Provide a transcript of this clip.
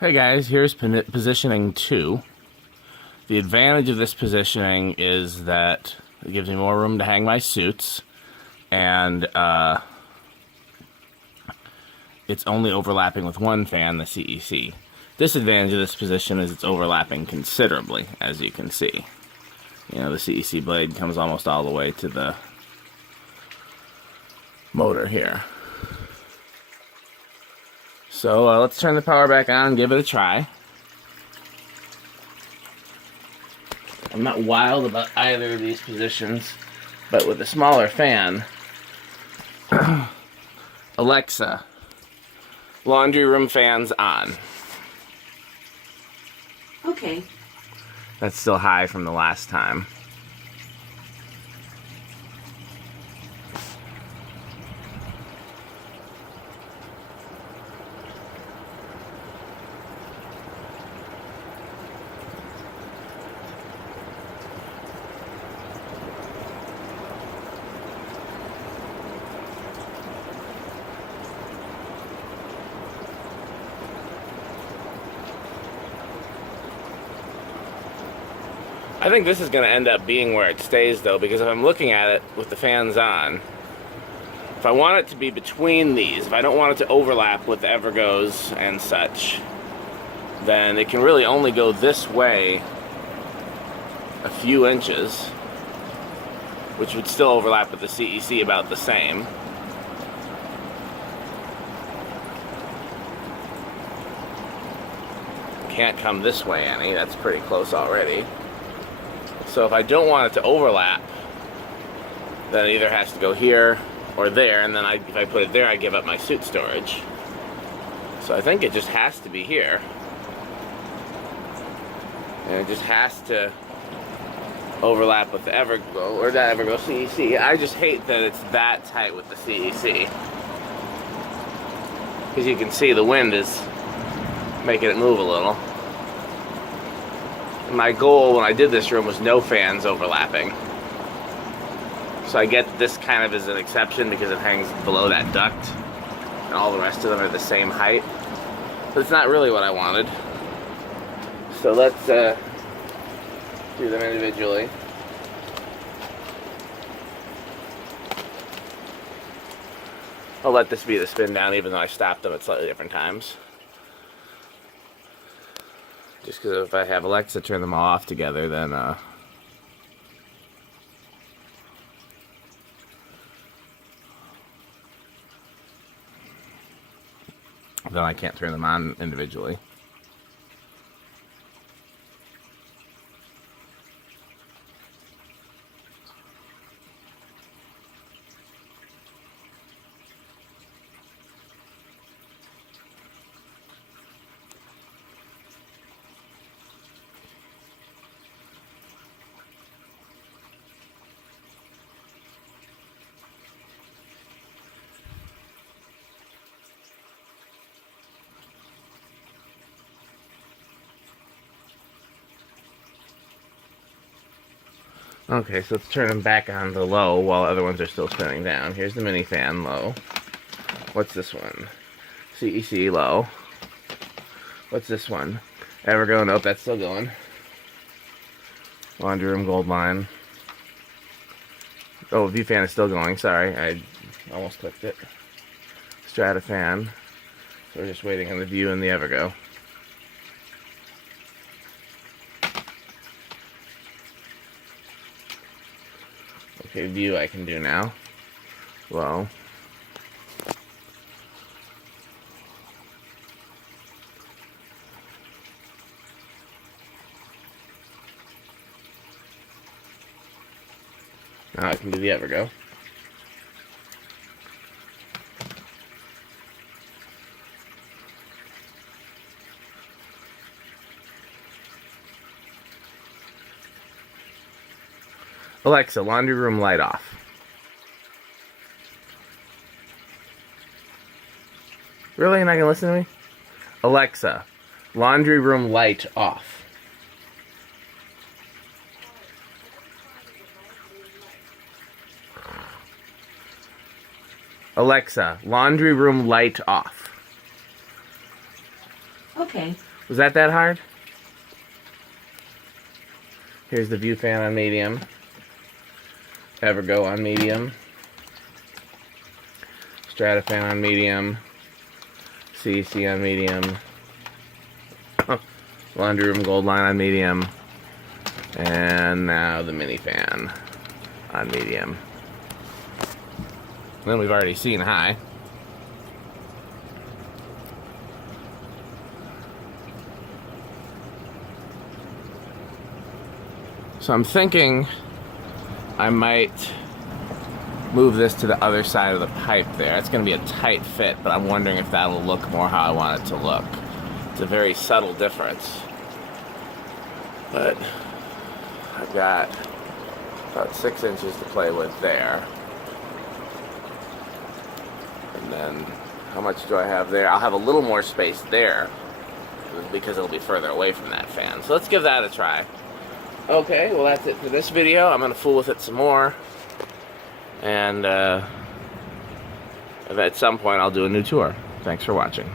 Hey guys, here's positioning 2. The advantage of this positioning is that it gives me more room to hang my suits, and it's only overlapping with one fan, the CEC. Disadvantage of this position is it's overlapping considerably, as you can see. You know, the CEC blade comes almost all the way to the motor here. So let's turn the power back on and give it a try. I'm not wild about either of these positions, but with a smaller fan, Alexa, laundry room fans on. Okay. That's still high from the last time. I think this is going to end up being where it stays, though, because if I'm looking at it with the fans on, if I want it to be between these, if I don't want it to overlap with the Evergos and such, then it can really only go this way a few inches, which would still overlap with the CEC about the same. Can't come this way any, that's pretty close already. So if I don't want it to overlap, then it either has to go here or there, and then if I put it there, I give up my suit storage. So I think it just has to be here. And it just has to overlap with the Evergo, or that Evergo CEC. I just hate that it's that tight with the CEC. Because you can see the wind is making it move a little. My goal when I did this room was no fans overlapping. So I get this kind of is an exception because it hangs below that duct, and all the rest of them are the same height. But it's not really what I wanted. So let's do them individually. I'll let this be the spin down, even though I stopped them at slightly different times. Just because if I have Alexa turn them all off together, then I can't turn them on individually. Okay, so let's turn them back on to low while other ones are still spinning down. Here's the mini fan, low. What's this one? CEC, low. What's this one? Evergo, nope, that's still going. Laundry room, gold line. Oh, view fan is still going, sorry, I almost clicked it. Strato-Fan. So we're just waiting on the view and the Evergo. Okay, view I can do now. Low. Now I can do the Evergo. Alexa, laundry room light off. Really? You're not gonna listen to me? Alexa, laundry room light off. Alexa, laundry room light off. Okay. Was that hard? Here's the view fan on medium. Evergo on medium. Strato-Fan on medium. CEC on medium. Laundry room gold line on medium. And now the mini fan on medium. And then we've already seen high. So I'm thinking I might move this to the other side of the pipe there. It's going to be a tight fit, but I'm wondering if that'll look more how I want it to look. It's a very subtle difference. But I've got about 6 inches to play with there. And then how much do I have there? I'll have a little more space there because it'll be further away from that fan. So let's give that a try. Okay, well that's it for this video. I'm going to fool with it some more. And at some point I'll do a new tour. Thanks for watching.